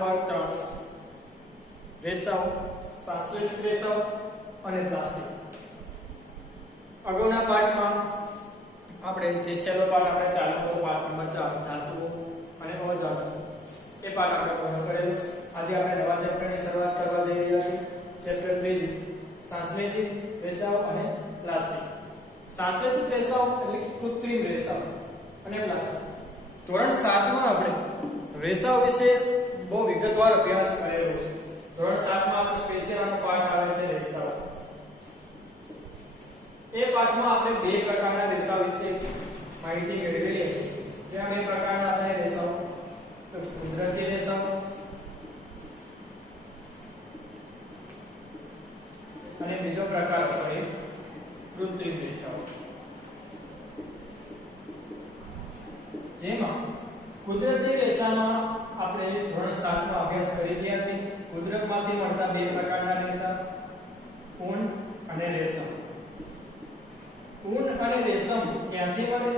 Number 3 રેસાઓ, સંશ્લેષિત રેસાઓ અને plastic. અગાઉના પાઠમાં આપણે જે છેલ્લો પાઠ આપણે ચાલુ હતો પાઠ નંબર 4 ધાતુઓ અને અધાતુઓ એ પાઠ આપણે પૂર્ણ કરેલો. આજે આપણે નવા ચેપ્ટરની શરૂઆત કરવા જઈ રહ્યા છીએ. ચેપ્ટર 3 સંશ્લેષિત રેસાઓ અને પ્લાસ્ટિક. સંશ્લેષિત રેસાઓ એટલે કૃત્રિમ રેસાઓ અને પ્લાસ્ટિક. ધોરણ 7 માં આપણે રેસાઓ વિશે બહુ વિગતવાર અભ્યાસ કરેલો છે. ધોરણ 7 માં આપણો સ્પેશિયલ પાઠ આવે છે રેસાઓ. એ પાઠમાં આપણે બે પ્રકારના રેસાઓ વિશે માહિતી મેળવેલી હતી. ત્યાં બે પ્રકારના હતા રેસાઓ, તો કુદરતી રેસાઓ અને બીજો પ્રકાર છે કૃત્રિમ રેસાઓ. જેમાં કુદરતી રેસામાં આપણે ધોરણ 7 માં અભ્યાસ કરી ગયા છે. કુદરતમાંથી મળતા બે પ્રકારના રેસા, ઊન અને રેશમ. ઊન અને રેશમ ક્યાંથી મળે,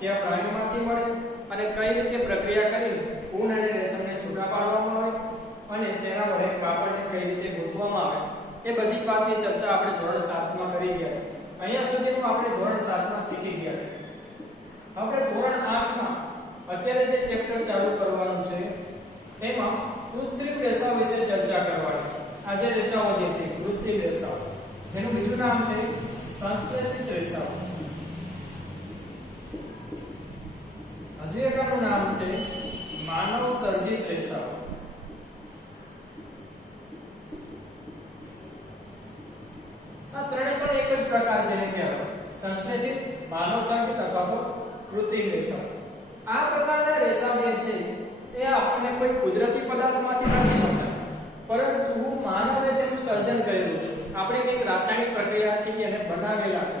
કયા પ્રાણીમાંથી મળે અને કઈ રીતે પ્રક્રિયા કરી ઊન અને રેશમને છૂટા પાડવામાં આવે અને તેના વડે કાપડને કઈ રીતે ગૂંથવામાં આવે, એ બધી વાતની ચર્ચા આપણે ધોરણ 7 માં કરી ગયા છે. અહીંયા સુધીનું આપણે ધોરણ 7 માં શીખી ગયા છે. આપણે ધોરણ 8 માં અત્યારે જે ચેપ્ટર ચાલુ કરવાનું છે એમાં કૃત્રિમ રેસાઓ વિશે ચર્ચા કરવાની છે. આ જે રેસાઓ જે છે કૃત્રિમ રેસાઓ, જેનું બીજું નામ છે સંશ્લેષિત રેસાઓ. હજુ એકનું નામ છે માનવ સર્જિત રેસાઓ. આ ત્રણે પણ એક જ પ્રકાર જેને કહેવાય સંશ્લેષિત, માનવ સર્જિત અથવા તો કૃત્રિમ રેસાઓ. આ પ્રકારના રેસા જે છે એ આપણને કોઈ કુદરતી પદાર્થમાંથી નથી મળતા, પરંતુ માનવે તેનું સર્જન કરેલું છે. આપણે એક રાસાયણિક પ્રક્રિયાથી એને બનાવેલા છે.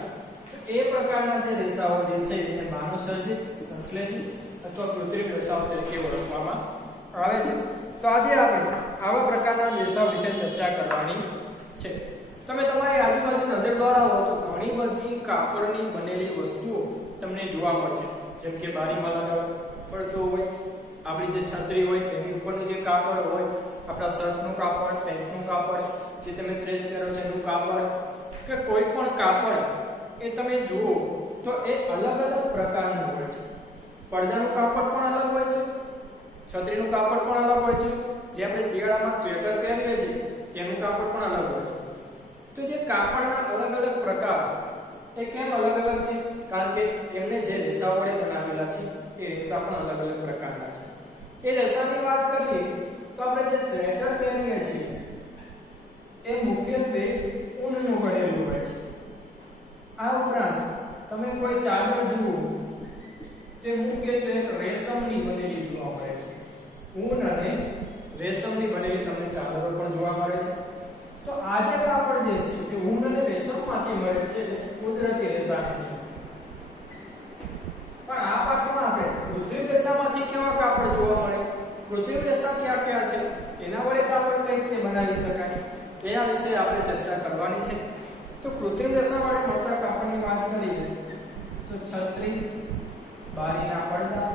એ પ્રકારના જે રેસાઓ જે છે એ માનવ સર્જિત, સંશ્લેષિત અથવા કૃત્રિમ રેસાઓ તરીકે ઓળખવામાં આવે છે. તો આજે આપણે આવા પ્રકારના રેસાઓ વિશે ચર્ચા કરવાની છે. તમે તમારી આજુબાજુ નજર દોડાવો તો ઘણી બધી કાપડની બનેલી વસ્તુઓ તમને જોવા મળશે. જેમ કે બારીમાં લગાવ પડતો હોય, આપણી જે છત્રી હોય એની ઉપરનું જે કાપડ હોય, આપણા શર્ટનું કાપડ, પેન્ટનું કાપડ, જે તમે પ્રેસ કરો છો એનું કાપડ, કે કોઈ પણ કાપડ એ તમે જુઓ તો એ અલગ અલગ પ્રકારનું હોય છે. પડદાનું કાપડ પણ અલગ હોય છે, છત્રીનું કાપડ પણ અલગ હોય છે, જે આપણે શિયાળામાં સ્વેટર પહેરીએ છીએ તેનું કાપડ પણ અલગ હોય છે. તો જે કાપડના અલગ અલગ પ્રકાર એ કેમ અલગ અલગ છે? કારણ કે એમને જે રેસા વડે બનાવેલા છે એ રેસા પણ અલગ અલગ પ્રકારના છે. એ રેસાની વાત કરીએ તો આપણે જે સ્વેટર પહેરીએ છીએ એ મુખ્યત્વે ઊનનું બનેલું હોય છે. આ ઉપરાંત તમે કોઈ ચાદર જુઓ તે મુખ્યત્વે રેશમની બનેલી જોવા મળે છે. ઊન અને રેશમની બનેલી તમને ચાદરો પણ જોવા મળે છે. તો આ જે કાપડ જે છે એ ઊન અને રેશમમાંથી મળે છે, કુદરતી રેસા છે. પણ આ પાઠમાં આપણે કૃત્રિમ રેસામાંથી કેવા કાપડ જોવા મળે, કૃત્રિમ રેસા કયા કયા છે, એના વડે કાપડ કઈ રીતે બનાવી શકાય, એના વિશે આપણે ચર્ચા કરવાની છે. તો કૃત્રિમ રેસા વડે મળતા કાપડની વાત કરીએ તો છત્રી, બારીના પડદા.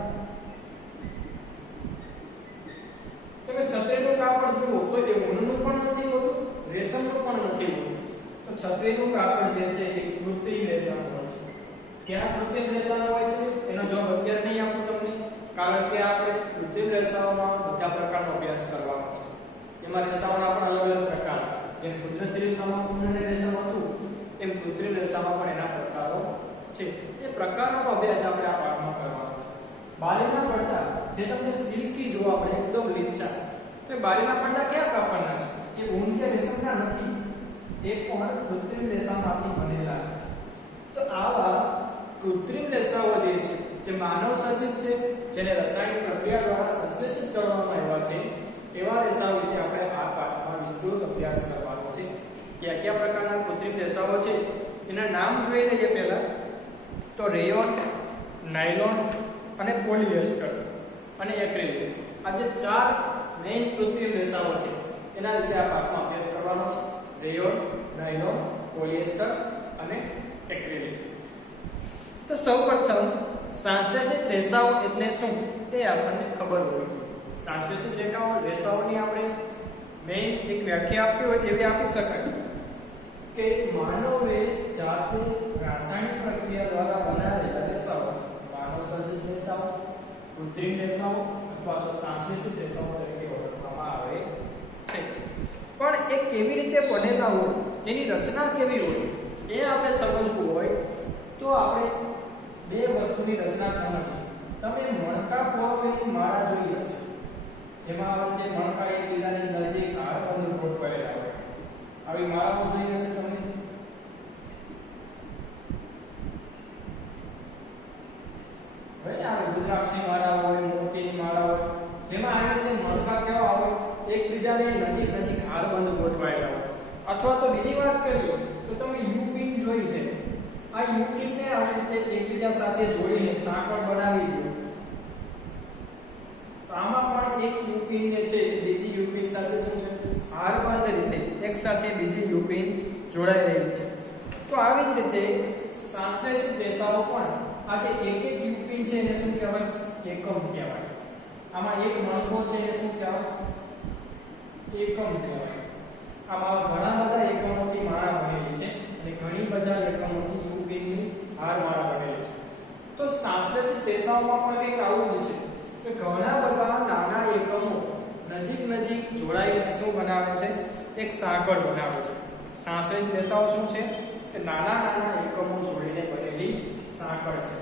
તમે છત્રીનું કાપડ જુઓ તો એ ઊનનું પણ નથી હોતું, રેશમનું પણ નથી હોતું. તો છત્રીનું કાપડ જે છે એ કૃત્રિમ રેસાનું હોય છે. ક્યાં કૃત્રિમ રેસાનું હોય છે એનો જવાબ અત્યારે નહીં આપું તમને, કારણ કે આપણે કૃત્રિમ રેસાઓમાં બધા પ્રકારનો અભ્યાસ કરવાનો છે. એમાં રેસાઓના પણ અલગ અલગ પ્રકાર છે. જેમ કુદરતી રેસામાં ઊન અને રેશમ હતું એમ કૃત્રિમ રેસામાં પણ એના પ્રકારો છે. એ પ્રકારોનો અભ્યાસ આપણે આ પાઠમાં કરવાનો છે. બારીના પડદા જે તમને સિલ્કી જોવા મળે, એકદમ લીચા, તો બારીના પડદા કયા કાપડના છે? એ ઊન કે રેશમના નથી, એ પણ કૃત્રિમ રેસામાંથી બનેલા છે. તો આવા કૃત્રિમ રેસાઓ જે છે જે માનવ સર્જિત છે, જેને રાસાયણિક પ્રક્રિયા દ્વારા સંશ્લેષિત કરવામાં આવ્યા છે, એવા રેસાઓ વિશે આપણે આ પાઠમાં વિસ્તૃત અભ્યાસ કરવાનો છે. કયા કયા પ્રકારના કૃત્રિમ રેસાઓ છે એના નામ જોઈ લઈએ. પહેલા તો રેયોન, નાયલોન અને પોલિએસ્ટર અને એક્રેલિક. આ જે ચાર મેઇન કૃત્રિમ રેસાઓ છે એના વિશે આ પાઠમાં અભ્યાસ કરવાનો છે. રેયોન, નાયલોન, પોલિએસ્ટર અને એક્રેલિક. તો સૌપ્રથમ સંશ્લેષિત રેસાઓ એટલે શું એ આપણને ખબર હોવી જોઈએ. સંશ્લેષિત રેસાઓની આપણે મેઇન એક વ્યાખ્યા આપી હોય તેવી આપી શકાય કે માનવે જાતે રાસાયણિક પ્રક્રિયા દ્વારા બનાવેલા રેસાઓ માનવ સર્જિત રેસાઓ, કૃત્રિમ રેસાઓ અથવા તો સંશ્લેષિત રેસાઓ તરીકે ઓળખવામાં આવે છે. પણ એ કેવી રીતે બનેલા હોય, એની રચના કેવી હોય એ આપણે સમજવું હોય તો આપણે બે વસ્તુની રચના સમજીએ. તમે મણકા પહોળવીની માળા જોઈ હશે, જેમાં તે મણકા એકબીજાની નજીક હારબંધ ગોઠવાયેલા હોય. આવી માળાઓ જોઈ હશે તમે. હવે આ રુદ્રાક્ષની માળા હોય, મોતીની માળા હોય, જેમાં આ રીતે મણકા કેવા હોય, એકબીજાની નજીક હારબંધ ગોઠવાયેલા હોય. અથવા તો બીજી વાત કરીએ તો તમે યુપિન જોઈ છે. આ યુપિનને આવી રીતે એકબીજા સાથે જોડીને સાંકળ બનાવી દો. આમાં પણ એક યુપિન જે છે બીજી યુપિન સાથે શું છે, હારબંધ રીતે એક સાથે બીજી યુપિન જોડાઈ રહેલી છે. તો આવી જ રીતે સંશ્લેષિત રેસાઓ પણ આ જે એક યુપિન છે એને શું કહેવાય, એકમ કહેવાય. આમાં એક મણકો છે એને શું કહેવાય, એકમ કહેવાય. આમાં ઘણા બધા એકમોથી માળા બનેલી છે અને ઘણી બધા એકમોથી યુપિનની હારમાળા બનેલી છે. તો સંશ્લેષિત રેસાઓમાં પણ કંઈક આવું જ છે કે ઘણા બધા નાના એકમો નજીક જોડાઈને શું બનાવે છે, એક સાંકળ બનાવે છે. સંશ્લેષિત રેસાઓ શું છે કે નાના એકમો જોડીને બનેલી સાંકળ છે.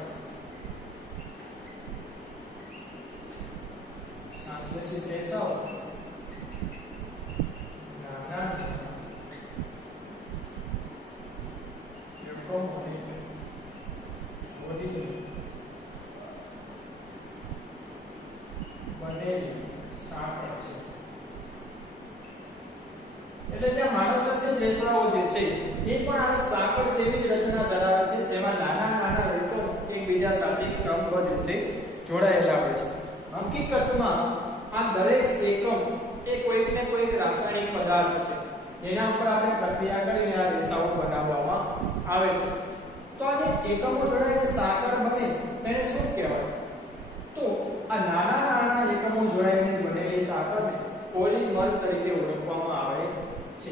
સંશ્લેષિત રેસાઓ નાના એકમોને જોડીને બનેલી સાંકળ છે. એટલે જે માનવ સર્જિત રેસાઓ જે છે એ પણ આ સાંકળ જેવી જ રચના ધરાવે છે, જેમાં નાના એકમ એકબીજા સાથે ક્રમબદ્ધ રીતે જોડાયેલા હોય છે. હકીકતમાં આ દરેક એકમ એ કોઈક ને કોઈક રાસાયણિક પદાર્થ છે જેના ઉપર આપણે પ્રક્રિયા કરીને આ રેસાઓ બનાવવામાં આવે છે. તો આ જે એકમો જોડાઈને સાંકળ બને તેને શું કહેવાય, તો આ નાના એકમો જોડાઈને બનેલી સાંકળને પોલિમર તરીકે ઓળખવામાં આવે છે.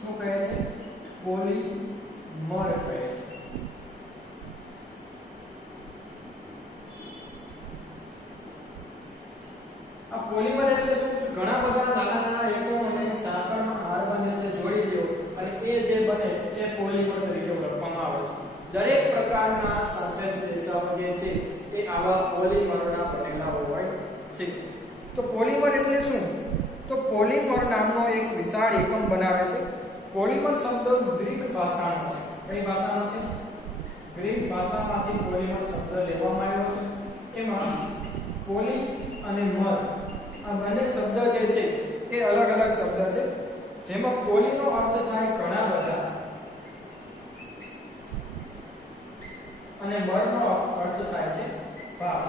શું કહે છે, પોલિમર કહે છે. આ પોલિમર એટલે શું, ઘણા બધા નાના એકમોને સાંકળમાં હારબંધ રીતે જોડી દો અને એ જે બને એ પોલિમર તરીકે ઓળખવામાં આવે છે. દરેક પ્રકારના સંશ્લેષિત રેસાઓ જે છે એ આવા પોલિમરના બનેલા હોય છે. તો પોલિમર એટલે શું, તો પોલિમર નામનો એક વિશાળ એકમ બનાવે છે. પોલિમર શબ્દ ગ્રીક ભાષાનો છે. કઈ ભાષાનો છે, ગ્રીક ભાષામાંથી પોલિમર શબ્દ લેવામાં આવ્યો છે. એમાં પોલી અને મર આ બંને શબ્દ જે છે એ અલગ શબ્દ છે, જેમાં પોલીનો અર્થ થાય ઘણા બધા અને મરનો અર્થ થાય છે ભાગ.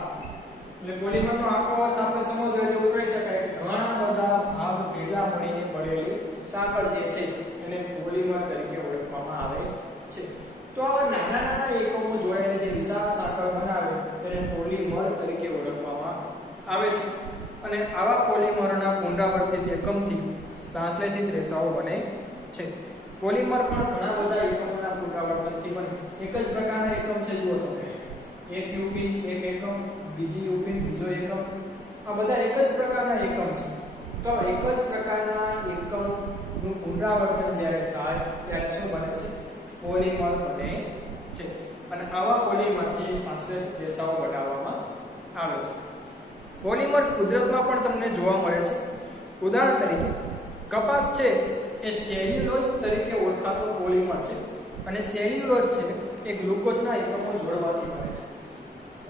એટલે પોલિમરનો આખો અર્થ આપણે સમજવો એવું કહી શકાય કે ઘણા બધા ભાગ ભેગા મળીને બનેલી સાંકળ જે છે એને પોલિમર તરીકે ઓળખવામાં આવે છે. તો આવા નાના એકમો જોડાઈને જે વિશાળ સાંકળ બનાવે તેને પોલિમર તરીકે ઓળખવામાં આવે છે. અને આવા પોલિમરના પુનરાવર્તિત એકમથી સંશ્લેષિત રેસાઓ બને છે. પોલિમર પણ ઘણા બધા એકમોના પુનરાવર્તનથી બને. એક જ પ્રકારના એકમ છે, જુઓ તમે, એક યુપિન એક એકમ, બીજી યુપિન બીજો એકમ, આ બધા એક જ પ્રકારના એકમ છે. તો એક જ પ્રકારના એકમનું પુનરાવર્તન જ્યારે થાય ત્યારે શું બને છે, પોલિમર બને છે. અને આવા પોલિમરથી સંશ્લેષિત રેસાઓ બનાવવામાં આવે છે. પોલિમર કુદરતમાં પણ તમને જોવા મળે છે. ઉદાહરણ તરીકે કપાસ છે એ સેલ્યુલોઝ તરીકે ઓળખાતો પોલિમર છે અને સેલ્યુલોઝ છે એ ગ્લુકોઝના એકમો જોડવાથી બને છે.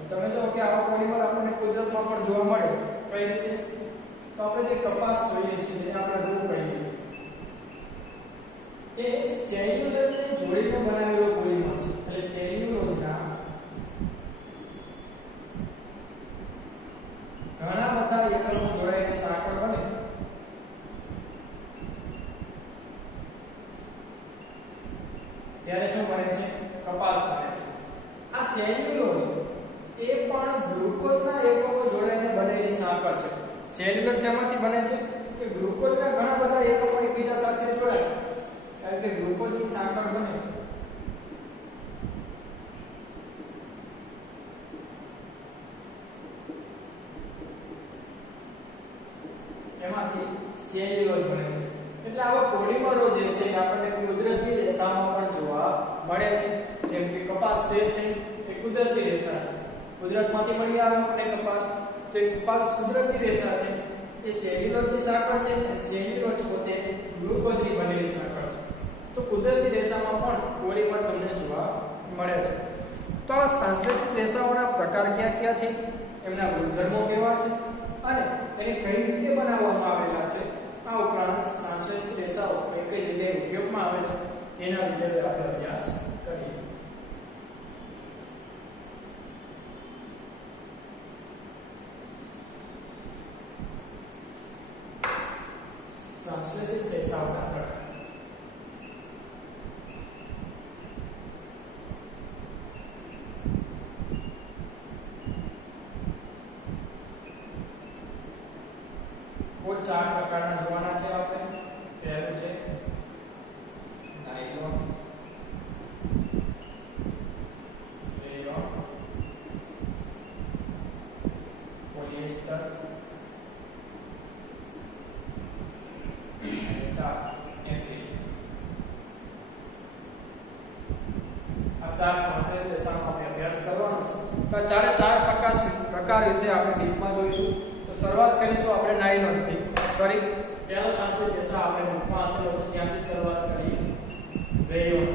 તમે જો કે આવા પોલિમર આપણને કુદરતમાં પણ જોવા મળે. કઈ રીતે, તો આપણે જે કપાસ જોઈએ છીએ જેને આપણે રૂ કહીએ એ સેલ્યુલોઝને જોડીને બનાવેલો પોલિમર છે. એટલે સેલ્યુલોઝના ઘણા બધા એકમો જોડાઈને સાંકળ બને સેલ્યુલોઝ શેમાંથી બને છે કે ગ્લુકોઝના ઘણા બધા એકમો એકબીજા સાથે જોડાય એટલે ગ્લુકોઝની સાંકળ બને એમાંથી સેલ્યુલોઝ બને છે એટલે આવા પોલિમરો જે છે આપણને કુદરતી રેસામાં પણ જોવા મળે છે જેમ કે કપાસ તે છે એ કુદરતી રેસા છે કુદરતમાંથી મળી આવે આપણને કપાસ તો એ કપાસ કુદરતી રેસા છે એ સેલ્યુલોઝની સાંકળ છે અને સેલ્યુલોઝ પોતે ગ્લુકોઝની બનેલી સાંકળ છે તો કુદરતી રેસામાં પણ પોલિમર તમને જોવા મળે છે તો આ સાંસ્કૃતિક રેસાઓના પ્રકાર કયા કયા છે એમના ગુણધર્મો કેવા છે અને એને કઈ રીતે બનાવવામાં આવેલા છે આ ઉપરાંત સાંસ્કૃતિક રેસાઓ કઈ કઈ જગ્યાએ ઉપયોગમાં આવે છે એના વિશે આપણે અભ્યાસ કરીએ સાંસ્કૃતિક રેસાઓના પ્રકાર वो चार प्रकारना જોવાના છે આપણે પહેલું છે નાયલોન રેયોન પોલિએસ્ટર આ ચાર સાંસ્કૃતિક રેસાનો આપણે અભ્યાસ કરવાનો છે તો ચારે ચાર પ્રકાર વિશે આપણે ડીપમાં જોઈશું તો શરૂઆત કરીશું આપણે નાયલોન થી સોરી પહેલો સાંસ્કૃતિક રેસા આપણે બુકમાં આપેલો છે ત્યાંથી શરૂઆત કરી રેયોન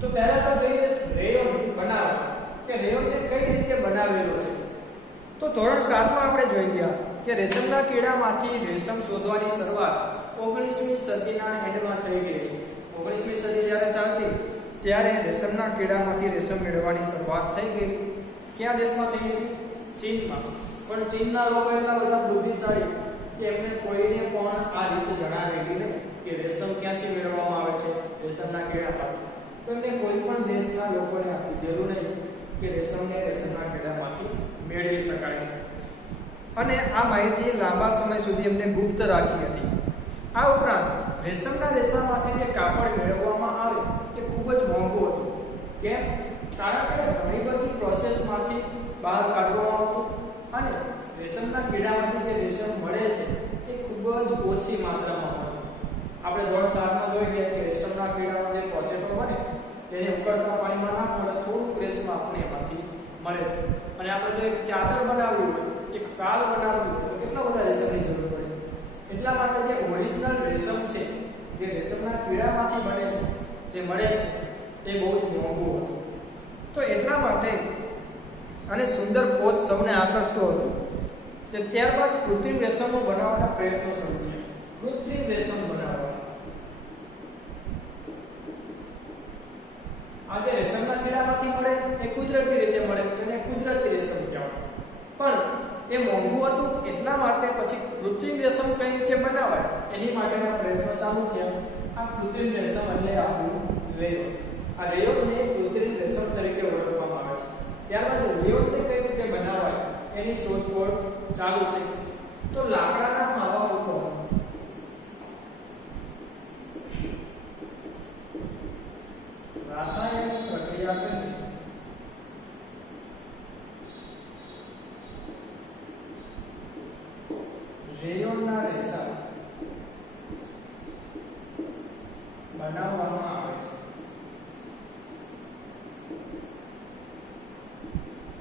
તો પહેલા તો જોઈએ રેયોન બનાવ કે રેયોનને કઈ રીતે બનાવેલો છે તો ધોરણ 7 માં આપણે જોઈ ગયા કે રેશમના કીડામાંથી રેશમ શોધવાની શરૂઆત 19મી સદીના એન્ડમાં થઈ ગઈ 19મી સદી જ્યારે ચાલતી ત્યારે રેશમના કીડામાંથી રેશમ મેળવવાની શરૂઆત થઈ ગઈ કયા દેશમાં થઈ હતી ચીનમાં પણ ચીનના લોકો એટલા બધા બુદ્ધિશાળી કે એમને કોઈને પણ આ રીતે જણાવેલી નહીં કે રેશમ ક્યાંથી મેળવવામાં આવે છે રેશમના કીડામાંથી તો એમને કોઈ પણ દેશના લોકોને આપી જરૂર નહીં કે રેશમને રેશમના કીડામાંથી મેળવી શકાય છે અને આ માહિતી લાંબા સમય સુધી એમને ગુપ્ત રાખી હતી આ ઉપરાંત રેશમના રેસામાંથી જે કાપડ મેળવવામાં આવે એ ખૂબ જ મોંઘું હતું કેમ કારણ કે ઘણી બધી પ્રોસેસમાંથી બહાર કાઢવામાં આવતું અને રેશમના કીડામાંથી જે રેશમ મળે છે એ ખૂબ જ ઓછી માત્રામાં હોય આપણે ધોરણ 7 માં જોઈ ગયા કે રેશમના કીડાનો જે પ્રોસેસર બને તેને ઉકળતા પાણીમાં નાખો એટલે થોડુંક રેશમ આપણે એમાંથી મળે છે અને આપણે જો એક ચાદર બનાવવી હોય એક શાલ બનાવવી હોય તો કેટલા બધા રેશમની જરૂર પડે એટલા માટે જે ઓરિજિનલ રેશમ છે જે રેશમના કીડામાંથી બને છે જે મળે છે એ બહુ જ મોંઘું હતું તો એટલા માટે અને સુંદર પોત સૌને આકર્ષતું હતું તે ત્યારબાદ કૃત્રિમ રેશમો બનાવવાના પ્રયત્નો શરૂ થયા કૃત્રિમ રેશમ બનાવવા આ જે રેશમના કીડામાંથી મળે એ કુદરતી રીતે મળે તેને કુદરતી રેશમ કહેવાય પણ એ મોંઘું હતું એટલા માટે પછી કૃત્રિમ રેશમ કઈ રીતે બનાવાય એની માટેના પ્રયત્નો ચાલુ થયા આ કૃત્રિમ રેશમ એટલે આપણું રેયોન આ રેયોનને કૃત્રિમ રેશમ તરીકે ઓળખવામાં આવે છે ત્યારબાદ રેયોનને કઈ રીતે બનાવાય એની શોધખોળ ચાલુ થઈ તો લાકડાના માવા ઉપર રાસાયણિક પ્રક્રિયા કરી રેયોનના રેસા બનાવવામાં આવે છે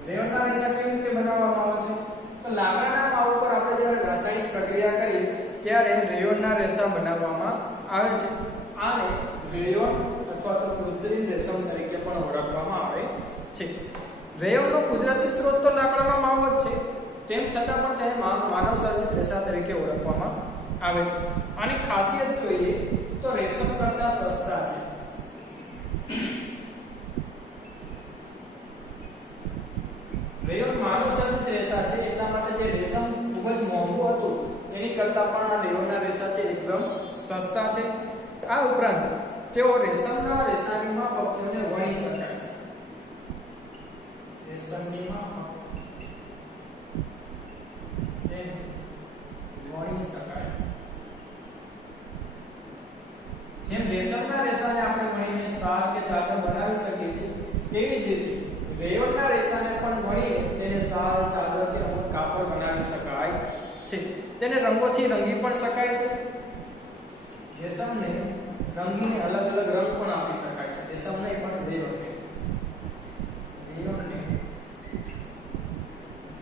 રેયોનના રેસા કેવી રીતે બનાવવામાં આવે છે તો લાકડાના માવા ઉપર આપણે જ્યારે રાસાયણિક પ્રક્રિયા કરીએ ત્યારે રેયોનના રેસા બનાવવામાં આવે છે આને રેયોન અથવા તો કૃત્રિમ રેશમ તરીકે પણ ઓળખવામાં આવે છે રેયોનનો કુદરતી સ્ત્રોત તો લાકડાનો માવો જ છે તેમ છતાં પણ તેને માનવ સર્જિત રેસા તરીકે ઓળખવામાં આવે છે આની ખાસિયત જોઈએ તો રેશમ કરતા સસ્તા છે રેયોન માનવ સર્જિત રેસા છે એટલા માટે જે રેશમ ખૂબ જ મોંઘું હતું એની કરતાં પણ આ રેયોનના રેસા છે એકદમ સસ્તા છે આ ઉપરાંત તેઓ રેશમના રેસાની માફક તેને વણી શકાય છે રેશમની માફક તે શકાય. જેમ રેશમના રેસાને આપણે વણીને સાર કે ચાદર બનાવી શકીએ છીએ, તેવી જ રીતે રેયોનના રેસાને પણ વણીને તેને સાર, ચાદર કે અમુક કાપડ બનાવી શકાય છે. તેને રંગોથી રંગી પણ શકાય છે. રેશમને રંગીને અલગ અલગ રંગ પણ આપી શકાય છે. રેશમને પણ રેયોનને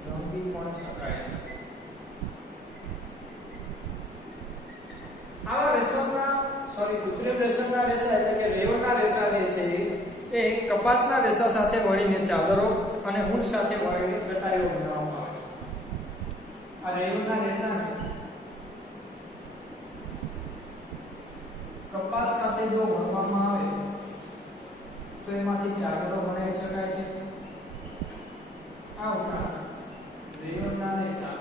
રંગી પણ શકાય છે. આવા રેશમના કૃત્રિમ રેશમના રેસા એટલે કે રેયોનના રેસા જે છે એ કપાસના રેસા સાથે વણીને ચાદરો અને ઊન સાથે વણીને ચટાઈઓ બનાવવામાં આવે છે. આ રેયોનના રેસાને કપાસ સાથે જો વણવામાં આવે તો એમાંથી ચાદરો બનાવી શકાય છે. આ ઉપરાંત રેયોનના રેસા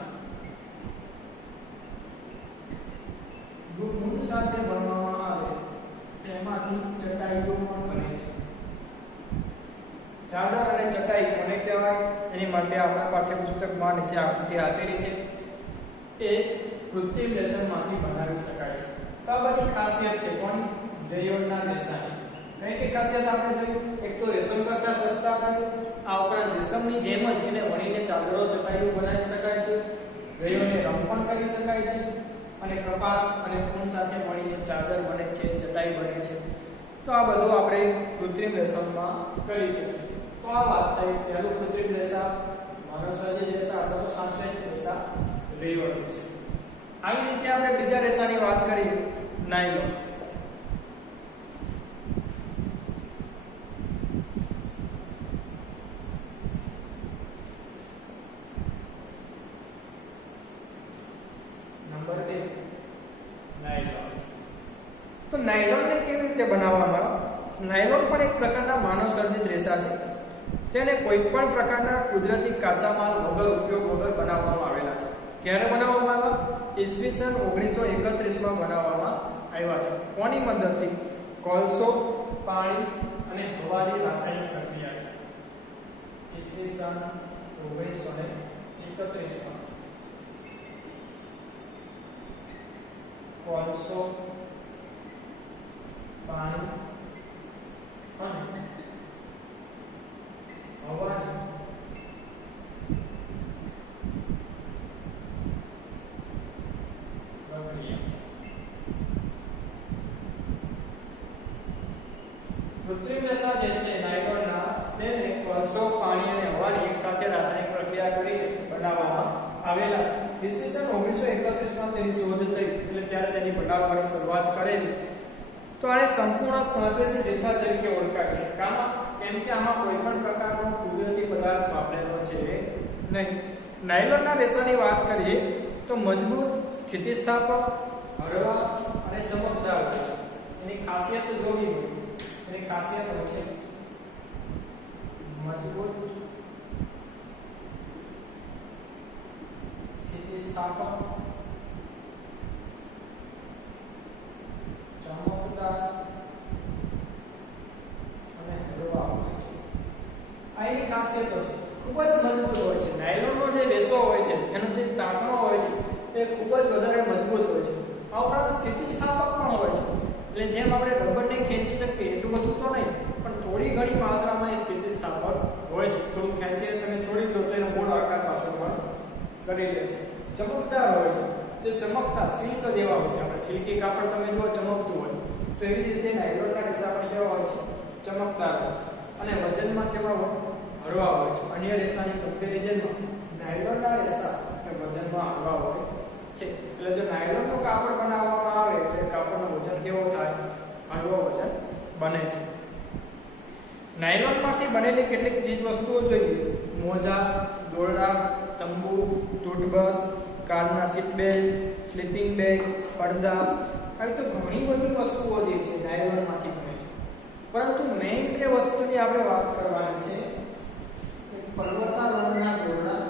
જો ઊન સાથે વણવામાં આવે તો એમાંથી ચટાઈઓ પણ બને છે. ચાદર અને ચટાઈ કોને કહેવાય એની માટે આપણા પાઠ્યપુસ્તકમાં નીચે આકૃતિ આપેલી છે. એ કૃત્રિમ રેશમમાંથી બનાવી શકાય છે. તો આ બધી ખાસિયત છે કોની? રેયોનના રેસાની. કઈ કઈ ખાસિયત આપણે જોઈ? એક તો રેશમ કરતા સસ્તા છે. આ ઉપરાંત રેશમની જેમ જ એને વણીને ચાદરો, ચટાઈઓ બનાવી શકાય છે. રેયોનને રંગ પણ કરી શકાય છે અને કપાસ અને ઊન સાથે મળીને ચાદર બને છે, ચટાઈ બને છે. તો આ બધું આપણે કૃત્રિમ રેશમમાં કરી શકીએ છીએ. તો આ વાત થઈ પહેલું કૃત્રિમ રેશા, માનવસર્જિત રેશા અથવા તો સંશ્લેષિત રેશા, રેયોન વિશે. આવી રીતે આપણે બીજા રેશાની વાત કરીએ, નાયલોન. Number 2 nylon. તો નાયલોનને કેવી રીતે બનાવવામાં આવે? નાયલોન પણ એક પ્રકારના માનવસર્જિત રેસા છે. તેને કોઈ પણ પ્રકારના કુદરતી કાચા માલ વગર, ઉપયોગ વગર બનાવવામાં આવેલા છે. ક્યારે બનાવવામાં આવ્યા? ઈસવીસન 1931 માં બનાવવામાં આવ્યા છે. કોની મદદથી? કોલસો, પાણી અને હવાની રાસાયણિક પ્રક્રિયા. ઈસવીસન 1931 માં કોલસો, પાણી અને હવાની પ્રક્રિયા. કૃત્રિમ રેસા જે છે નાયલોનના, તેને કોલસો, પાણી અને હવાની એકસાથે રાસાયણિક પ્રક્રિયા કરીને બનાવવામાં આવેલા છે. ઈસવીસન 1931 માં તેની શોધ થઈ એટલે ત્યારે તેની બનાવવાની શરૂઆત કરેલી. તો આને સંપૂર્ણ સંશ્લેષિત રેસા તરીકે ઓળખાય છે. કેમ કે આમાં કોઈ પણ પ્રકારનો કુદરતી પદાર્થ વાપરેલો છે નહીં. નાયલોનના રેસાની વાત કરીએ તો મજબૂત, સ્થિતિસ્થાપક, હળવા અને ચમકદાર હોય છે. એની ખાસિયત જોવી હોય, એની ખાસિયત હોય છે મજબૂત, સ્થિતિસ્થાપક, ચમકદાર અને હળવા હોય છે. આ એની ખાસિયતો છે. ખૂબ જ મજબૂત હોય છે. નાયલોનનો જે રેસો હોય છે, એનો જે તાંતણો હોય છે, એ ખૂબ જ વધારે મજબૂત હોય છે. આ ઉપરાંત સ્થિતિસ્થાપક પણ હોય છે. એટલે જેમ આપણે રબરને ખેંચી શકીએ એટલું બધું તો નહીં, પણ થોડી ઘણી માત્રામાં એ સ્થિતિસ્થાપક હોય છે. થોડું ખેંચીને તમે છોડી દો તો એનો મૂળ આકાર પાછો પણ કરી લે છે. ચમકદાર હોય છે. જે ચમકતા સિલ્ક જેવા હોય છે. આપણે સિલ્કી કાપડ તમે જુઓ ચમકતું હોય, તો એવી રીતે નાયલોનના રેસા પણ કેવા હોય છે? ચમકદાર હોય છે. અને વજનમાં કેવા હોય? હળવા હોય છે. અન્ય રેસાની કમ્પેરિઝનમાં નાયલોનના રેસા વજનમાં હળવા હોય છે. એટલે જો નાયલોનનું કાપડ બનાવવામાં આવે તો એ કાપડનું વજન કેવો થાય? હળવો વજન બને છે. નાયલોનમાંથી બનેલી કેટલીક ચીજ વસ્તુઓ જોઈએ. મોજા, દોરડા, તંબુ, ટૂથબ્રશ, કારના સીટ બેલ્ટ, સ્લીપિંગ બેગ, પડદા, આવી તો ઘણી બધી વસ્તુઓ જે છે નાયલોનમાંથી બને છે. પરંતુ મેઇન બે વસ્તુની આપણે વાત કરવાની છે. પર્વતારોહણના દોરડા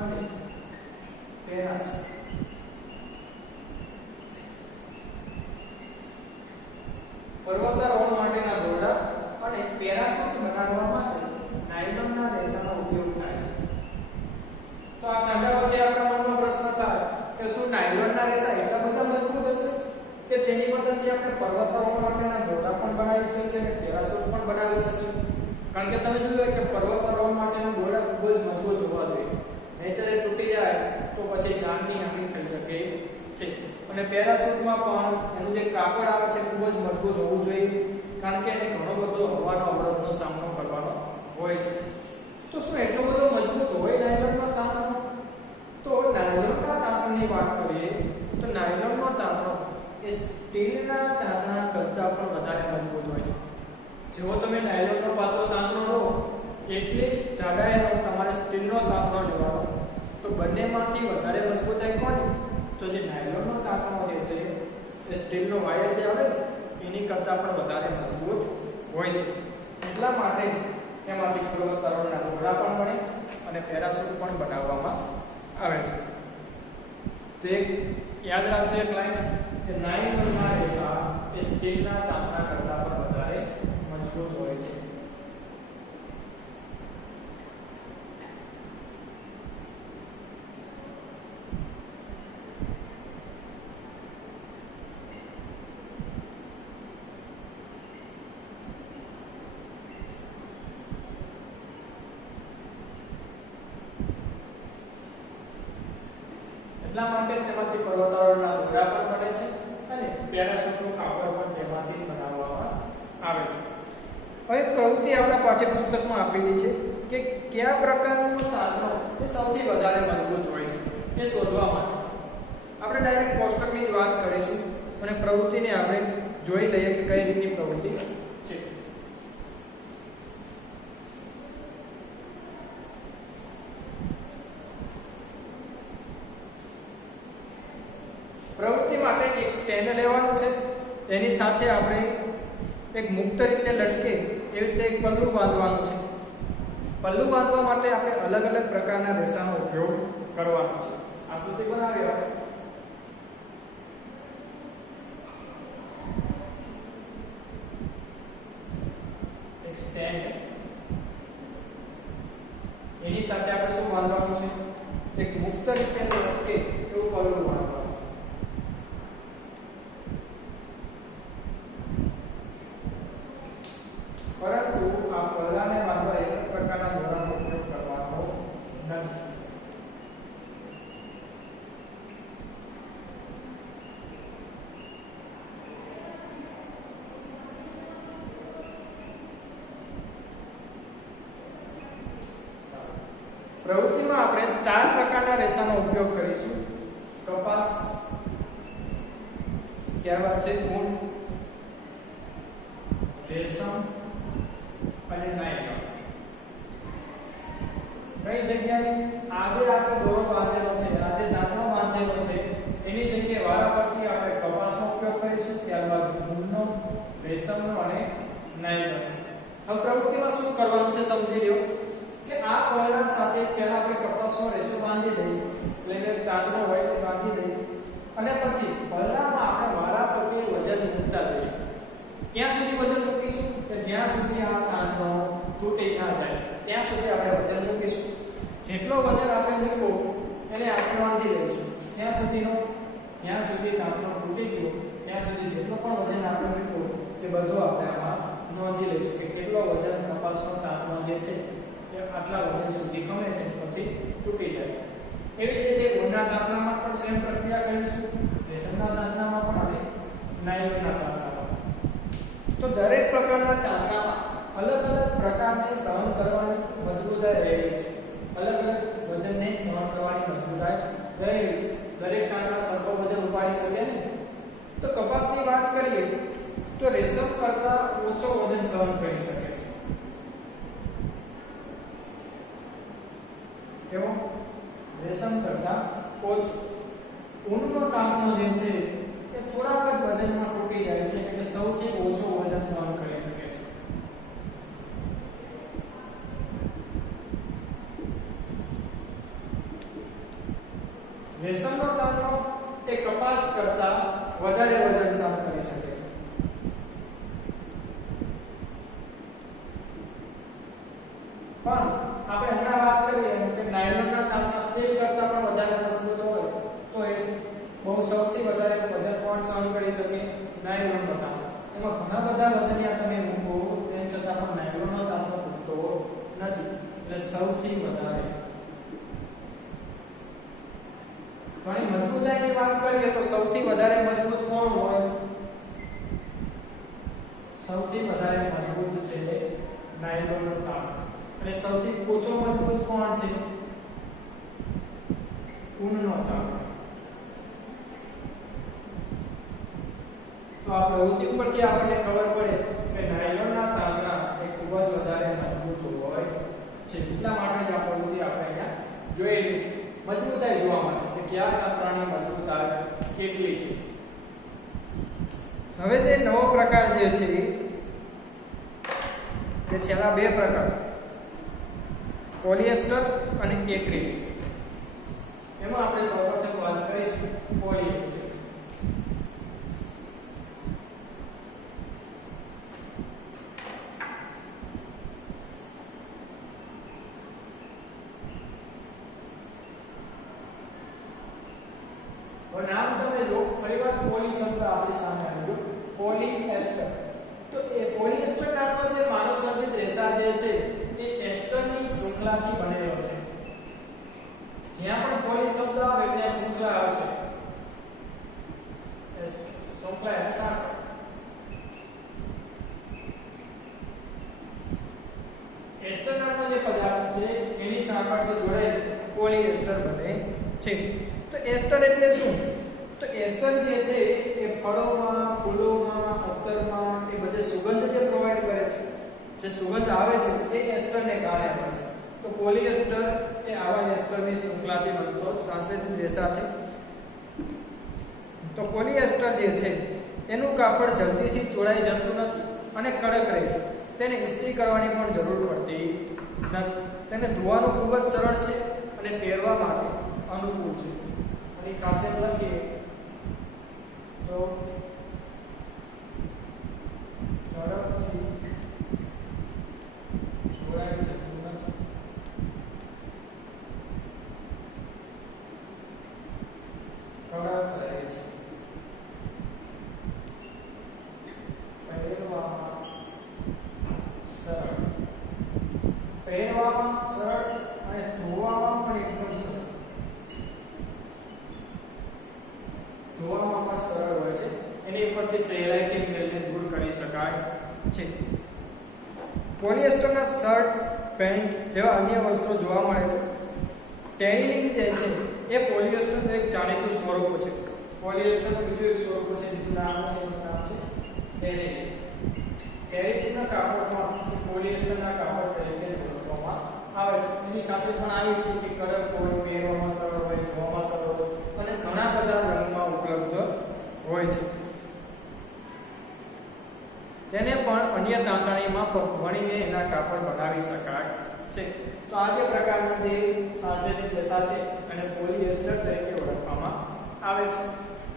અને પેરાશૂટ. પર્વતારોહણ માટેના દોરડા અને પેરાશૂટ બનાવવા માટે નાયલોન શું નાયલોનના રેસા એટલા બધા મજબૂત હશે કે તેની મદદથી આપણે પર્વતારોહણ માટેના દોરડા પણ બનાવી શકીએ અને પેરાશૂટ પણ બનાવી શકીએ? કારણ કે તમે જોયું કે પર્વતારોહણ માટેના દોરડા ખૂબ જ મજબૂત હોવા જોઈએ, નહીંતર એ તૂટી જાય તો પછી જાનની હાનિ થઈ શકે છે. અને પેરાશૂટમાં પણ એનું જે કાપડ આવે છે ખૂબ જ મજબૂત હોવું જોઈએ, કારણ કે એને ઘણો બધો હવાનો અવરોધનો સામનો કરવાનો હોય છે. તો શું એટલો બધો મજબૂત હોય નાયલોનનો તાંતણો? તો નાયલોનના તાંતણાની વાત કરીએ તો નાયલોનનો તાંતણો એ સ્ટીલના તાંતણા કરતાં પણ વધારે મજબૂત હોય છે. જેવો તમે નાયલોનનો પાતળો તાંતણો લો એટલી જ જાડાઈનો તમારે સ્ટીલનો તાંતણો લેવાનો, તો બંનેમાંથી વધારે મજબૂતાઈ કોની? તો જે નાયલોનનો તાંતણો જે છે એ સ્ટીલનો વાયર જે આવે એની કરતાં પણ વધારે મજબૂત હોય છે. એટલા માટે તેમાંથી પર્વતારોહણના દોરડા પણ બને અને પેરાશૂટ પણ બનાવવામાં આવે છે. તો એક યાદ રાખજો ક્લાયન્ટ કે નાયલોનના રેસા એ સ્ટીલના તાંતણા કરતાં પણ વધારે મજબૂત હોય છે. એટલા માટે તેમાંથી પર્વતારોહણના દોરડા પણ બને છે અને પેરાશૂટનું કાપડ પણ તેમાંથી બનાવવામાં આવે છે. હવે પ્રવૃત્તિ આપણા પાઠ્યપુસ્તકમાં આપેલી છે કે કયા પ્રકારનું તાંતણો એ સૌથી વધારે મજબૂત હોય છે એ શોધવા માટે આપણે ડાયરેક્ટ કોષ્ટકની જ વાત કરીશું અને પ્રવૃત્તિને આપણે જોઈ લઈએ કે કઈ રીતની પ્રવૃત્તિ છે. પ્રવૃત્તિ માટે એક સ્ટેન્ડ લેવાનું છે, એની સાથે આપણે એક મુક્ત રીતે લટકે એવી રીતે એક પલ્લું બાંધવાનું છે. પલ્લું બાંધવા માટે આપણે અલગ અલગ પ્રકારના રેસાનો ઉપયોગ કરવાનો છે. આકૃતિ બનાવી આપણે એક સ્ટેન્ડ, એની સાથે આપણે શું બાંધવાનું છે? એક મુક્ત રીતે લટકે એવું પલ્લું બાંધવાનું. પરંતુ આ પલ્લાને બાંધવા એક પ્રકારના દોરાનો ઉપયોગ કરવાનો નથી. પ્રવૃત્તિમાં આપણે 4 પ્રકારના રેસાનો ઉપયોગ કરીશું. કપાસ, ત્યારબાદ છે ઊન, રેશમ અને નાયલોન. કઈ જગ્યાએ આજે આપણે દોરો બાંધેલો છે, આજે તાંતણો બાંધેલો છે, એની જગ્યાએ વારાફરતી આપણે કપાસનો ઉપયોગ કરીશું, ત્યારબાદ ઊનનો, રેશમનો અને નાયલોન. હવે પ્રવૃત્તિમાં શું કરવાનું છે સમજી લ્યો કે આ પલ્લા સાથે પહેલા આપણે કપાસનો રેસો બાંધી લઈએ, એટલે તાંતણો હોય તે બાંધી લઈએ અને પછી પલ્લામાં આપણે વારાફરતી વજન મૂકતા જઈએ. ક્યાં સુધી વજન મૂકીશું? કે જ્યાં સુધી આ તાંતણો તૂટી ના જાય ત્યાં સુધી આપણે વજન મૂકીશું. જેટલો વજન આપણે મૂકો એને આપણે બાંધી લઈશું. જ્યાં સુધી તાંતણો તૂટી ગયો ત્યાં સુધી જેટલો પણ વજન આપણે મૂકો એ બધું આપણે આમાં નોંધી લઈશું કે કેટલો વજન કપાસનો તાંતણો જે છે એ આટલા વજન સુધી ગમે છે પછી તૂટી જાય છે. એવી જ રીતે ઊનના તાંતણામાં પણ સેમ પ્રક્રિયા કરીશું, રેશમના તાંતણામાં પણ અને નાયલોનના તાંતણામાં. તો દરેક પ્રકારના તાંતણામાં અલગ અલગ પ્રકારને સહન કરવાની મજબૂતાઈ રહેલી છે. અલગ અલગ વજનને સહન કરવાની મજબૂતાઈ રહેલી છે. દરેક તાંતણા સરખો વજન ઉપાડી શકે ને. તો કપાસની વાત કરીએ તો રેશમ કરતા ઓછો વજન સહન કરી શકે છે. કેવો? રેશમ કરતા ઓછો. ઊનનો તાંતણો જે છે એ થોડાક જ વજનમાં તૂટી જાય છે, એટલે સૌથી ઓછો વજન સહન કરી શકે છે. રેશમનો તાંતણો એ કપાસ કરતા વધારે વજન સહન કરી શકે છે. પણ આપણે હમણાં વાત કરીએ કે નાયલોનના તાંતણા સ્ટીલ કરતા પણ વધારે મજબૂત હોય તો એ નાયલોનનો તાંબો. એમાં ઘણા બધા વજનિયા તમે મૂકો તેમ છતાં પણ નાયલોનનો તાંબો તૂટતો નથી. એટલે સૌથી વધારે ઘણી મજબૂતાઈની વાત કરીએ તો સૌથી વધારે મજબૂત કોણ હોય? સૌથી વધારે મજબૂત છે નાયલોનનો તાંબો. અને સૌથી ઓછો મજબૂત કોણ છે? ઊનનો તાંબો. તો આ પ્રવૃત્તિ ઉપરથી આપણને ખબર પડે કે નાયલોનના તાંબા એ ખૂબ જ વધારે મજબૂત હોય છે. એટલા માટે જ આ પ્રવૃત્તિ આપણે અહીંયા જોયેલી છે. મજબૂતાઈ જોવા માટે કે કયા તાંબાની મજબૂતાઈ કેટલી છે. હવે જે નવો પ્રકાર જે છે જે છેલ્લા બે પ્રકાર પોલિએસ્ટર અને એક્રિલિક, એમાં આપણે સૌપ્રથમ વાત કરીશું પોલિએસ્ટર. નામ તમે જો ફરીવાર પોલી શબ્દ આપણી સામે આવ્યો, પોલિએસ્ટર. તો એ પોલિએસ્ટર નામનો જે માનવસર્જિત રેસા જે છે એ એસ્ટરની શૃંખલાથી બનેલો છે. જ્યાં પણ પોલી શબ્દ આવે ત્યાં શૃંખલા આવશે. શૃંખલા એટલે સાંકળ. એસ્ટર નામનો જે પદાર્થ છે એની સાંકળથી જોડાઈ પોલિએસ્ટર બને છે. તો એસ્ટર એટલે શું? તો એસ્ટર જે છે એ ફળોમાં, ફૂલોમાં, અત્તરમાં એ બધે સુગંધ જે પ્રોવાઈડ કરે છે, જે સુગંધ આવે છે એ એસ્ટરને કારણે આવે છે. તો પોલિએસ્ટર એ આવા એસ્ટરની શૃંખલાથી બનતો સંશ્લેષિત રેસા છે. તો પોલિએસ્ટર જે છે એનું કાપડ જલ્દીથી ચોરાઈ જતું નથી અને કડક રહે છે. તેને ઇસ્ત્રી કરવાની પણ જરૂર પડતી નથી. તેને ધોવાનું ખૂબ જ સરળ છે અને પહેરવા માટે અનુકૂળ છે. અને ખાસિયત લખીએ તો ઝડપથી જોડાઈ જતું નથી. કડક રહે છે. પહેરવામાં સરળ. પહેરવામાં સરળ અને ધોવામાં પણ એકદમ સરળ. ધોવામાં પણ સરળ હોય છે. એની ઉપરથી સહેલાઈથી મેલને દૂર કરી શકાય છે. પોલિએસ્ટરના શર્ટ, પેન્ટ જેવા અન્ય વસ્ત્રો જોવા મળે છે. ટેરિલિન જે છે એ પોલિએસ્ટરનું એક જાણીતું સ્વરૂપ છે. પોલિએસ્ટરનું બીજું એક સ્વરૂપ છે, જેનું નામ છે ટેરિલિન. ટેરિલિનના કાપડમાં પોલિએસ્ટરના કાપડ તરીકે ઓળખવામાં આવે છે. એની ખાસિયત પણ આવી છે કે કડક હોય, પહેરવામાં સરળ હોય, ધોવામાં સરળ હોય અને ઘણા બધા રંગમાં ઉપલબ્ધ હોય છે. તેને પણ અન્ય તાંતણીમાં વણીને એના કાપડ બનાવી શકાય છે. તો આ જે પ્રકારના જે સંશ્લેષિત રેસા છે અને પોલિએસ્ટર તરીકે ઓળખવામાં આવે છે.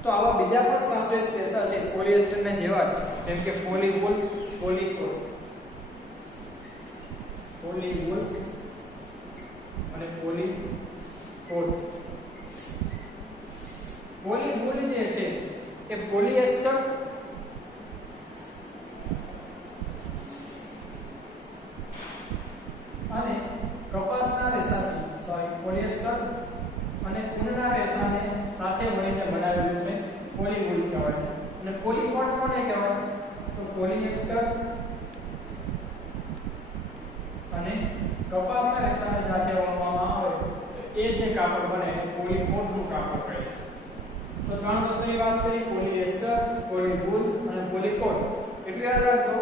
તો આવા બીજા પણ સંશ્લેષિત રેસા છે પોલિએસ્ટરને જેવા જ, જેમ કે પોલીવુલ, પોલીકોટ, પોલીવુલ અને પોલીકોટ. પોલીવુલ જે છે એ પોલિએસ્ટર અને કપાસના રેસાથી પોલિએસ્ટર અને ઊનના રેસાને સાથે મળીને બનાવેલું છે પોલીવુલ કહેવાય. અને પોલીકોટ કોને કહેવાય? તો પોલિએસ્ટર અને કપાસના રેસાને સાથે વણવામાં આવે એ જે કાપડ બને એ પોલીકોટનું કાપડ કહે છે. તો ત્રણ વસ્તુની વાત કરી, પોલિએસ્ટર, પોલીવુલ અને પોલીકોટ. એટલે યાદ રાખજો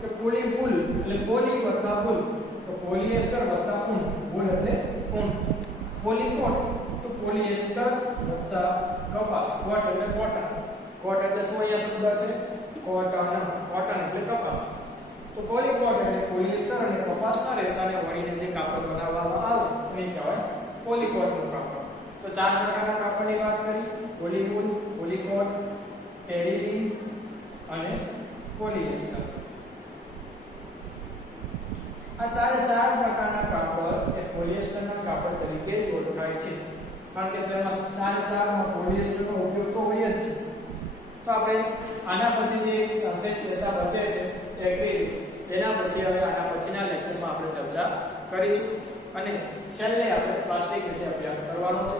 કે પોલીવુલ એટલે પોલી વત્તા વુલ, તો પોલિએસ્ટર વત્તા ઊન, વુલ એટલે ઊન. પોલીકોટ તો પોલિએસ્ટર વત્તા કપાસ, કોટ એટલે કોટન. કોટ એટલે શું અહીંયા શબ્દ છે? કોટન. કોટન એટલે કપાસ. તો પોલીકોટ એટલે પોલિએસ્ટર અને કપાસના રેસાને વણીને જે કાપડ બનાવવામાં આવે એને કહેવાય પોલીકોટનું કાપડ. તો ચાર પ્રકારના કાપડની વાત કરી, પોલીવુલ, પોલીકોટ, ટેરિલિન અને પોલિએસ્ટર. આ ચારે ચાર પ્રકારના કાપડ એ પોલિએસ્ટરના કાપડ તરીકે જ ઓળખાય છે, કારણ કે તેમાં ચારે ચારમાં પોલિએસ્ટરનો ઉપયોગ તો હોય જ છે. તો તો આપણે આના પછી જે સંશ્લેષિત રેસા બચે છે એક્રિલિક, એના પછી હવે આના પછીના લેક્ચરમાં આપણે ચર્ચા કરીશું. અને છેલ્લે આપણે પ્લાસ્ટિક વિશે અભ્યાસ કરવાનો છે.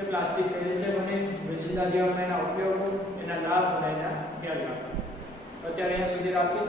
એ પ્લાસ્ટિક કઈ રીતે બને, રોજિંદા જીવનમાં એના ઉપયોગો, એના લાભ અને એના ગેરલાભ. અત્યારે અહીંયા સુધી રાખીએ.